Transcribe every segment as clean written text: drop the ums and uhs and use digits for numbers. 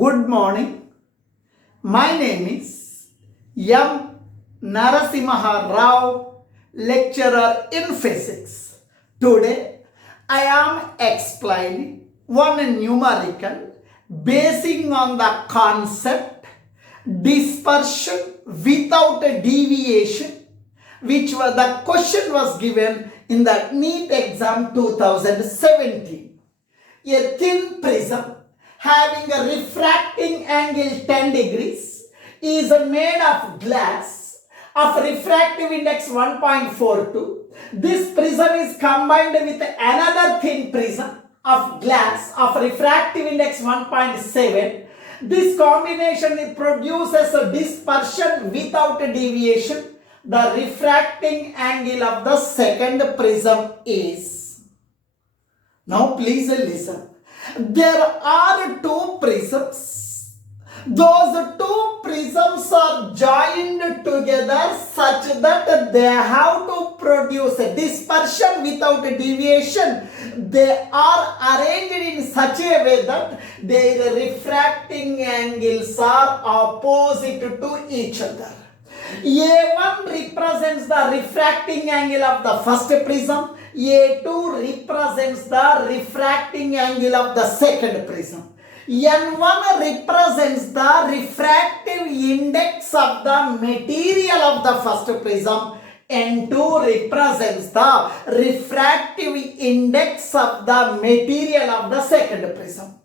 Good morning. My name is NARASIMHARAO, lecturer in physics. Today, I am explaining one numerical basing on the concept dispersion without a deviation, which was the question was given in the NEET exam 2017. A thin prism having a refracting angle 10 degrees is made of glass of refractive index 1.42. This prism is combined with another thin prism of glass of refractive index 1.7. This combination produces a dispersion without a deviation. The refracting angle of the second prism is. Now please listen. There are two prisms. Those two prisms are joined together such that they have to produce a dispersion without a deviation. They are arranged in such a way that their refracting angles are opposite to each other. A1 represents the refracting angle of the first prism. A2 represents the refracting angle of the second prism. N1 represents the refractive index of the material of the first prism. N2 represents the refractive index of the material of the second prism.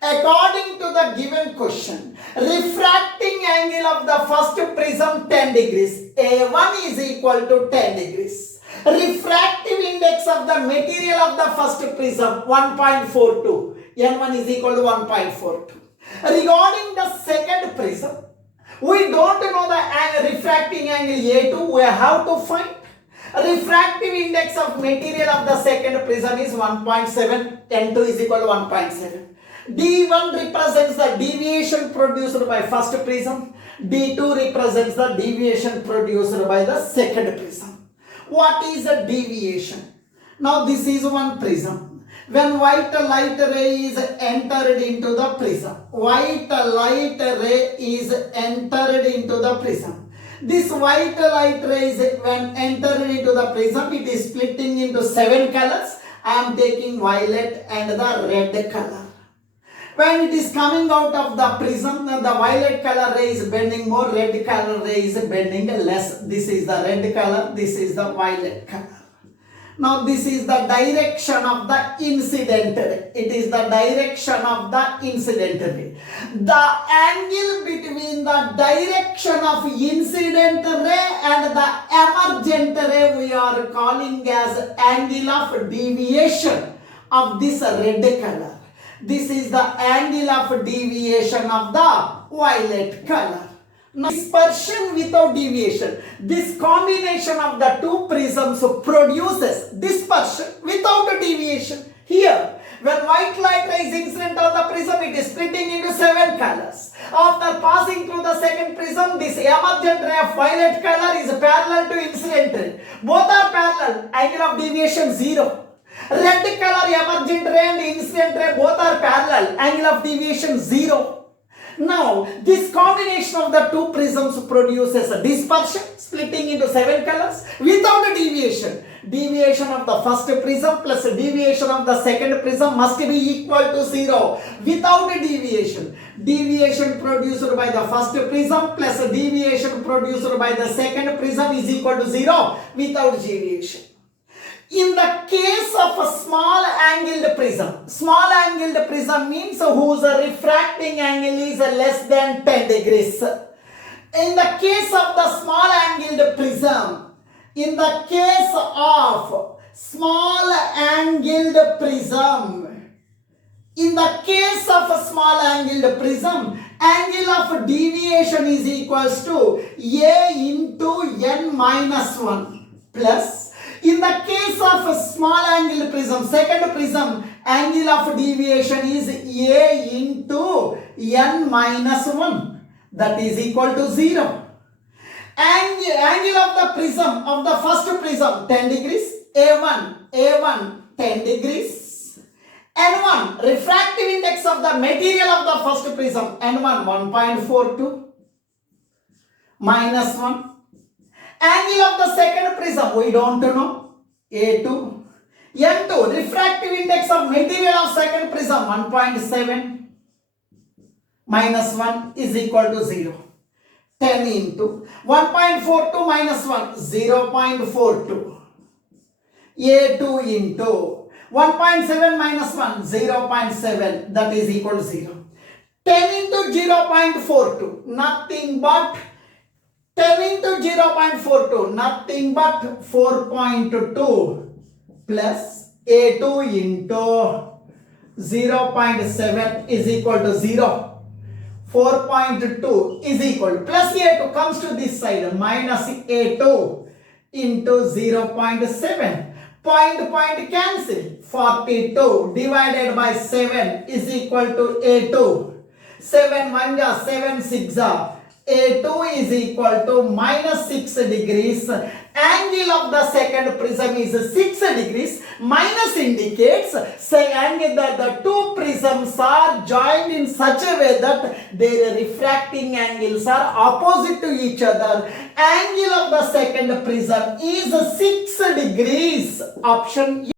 According to the given question, refracting angle of the first prism 10 degrees. A1 is equal to 10 degrees. Refractive index of the material of the first prism 1.42. N1 is equal to 1.42. Regarding the second prism, we don't know the refracting angle A2. We have to find. Refractive index of material of the second prism is 1.7. N2 is equal to 1.7. D1 represents the deviation produced by first prism. D2 represents the deviation produced by the second prism. What is a deviation? Now this is one prism. When white light ray is entered into the prism, white light ray is entered into the prism. This white light ray is when entered into the prism, it is splitting into 7 colors. I am taking violet and the red color. When it is coming out of the prism, the violet color ray is bending more, red color ray is bending less. This is the red color, this is the violet color. Now this is the direction of the incident ray. It is the direction of the incident ray. The angle between the direction of incident ray and the emergent ray we are calling as angle of deviation of this red color. This is the angle of deviation of the violet color. Now, dispersion without deviation. This combination of the two prisms produces dispersion without a deviation. Here, when white light ray is incident on the prism, it is splitting into 7 colors. After passing through the second prism, this emergent ray of violet color is parallel to incident ray. Both are parallel. Angle of deviation 0. Red color emergent ray and incident ray both are parallel. Angle of deviation 0. Now, this combination of the two prisms produces a dispersion, splitting into 7 colors without a deviation. Deviation of the first prism plus deviation of the second prism must be equal to 0 without a deviation. Deviation produced by the first prism plus deviation produced by the second prism is equal to 0 without deviation. In the case of a small angled prism means whose refracting angle is less than 10 degrees. In the case of the small angled prism, angle of deviation is equals to A into N minus 1 plus. In the case of a small angle prism, second prism, angle of deviation is A into N minus 1. That is equal to 0. Angle of the prism, of the first prism, 10 degrees. A1, 10 degrees. N1, refractive index of the material of the first prism, N1 1.42 minus 1. Angle of the second prism, we don't know, A2. N2, refractive index of material of second prism, 1.7 minus 1 is equal to 0. 10 into 1.42 minus 1, 0.42. A2 into 1.7 minus 1, 0.7, that is equal to 0. 10 into 0.42, nothing but 10 into 0.42, nothing but 4.2 plus A2 into 0.7 is equal to 0. 4.2 is equal to plus A2 comes to this side minus A2 into 0.7. Point cancel. 42 divided by 7 is equal to A2. 7 1 ja 7 6 ja. A2 is equal to minus 6 degrees. Angle of the second prism is 6 degrees. Minus indicates say angle that the two prisms are joined in such a way that their refracting angles are opposite to each other. Angle of the second prism is 6 degrees. Option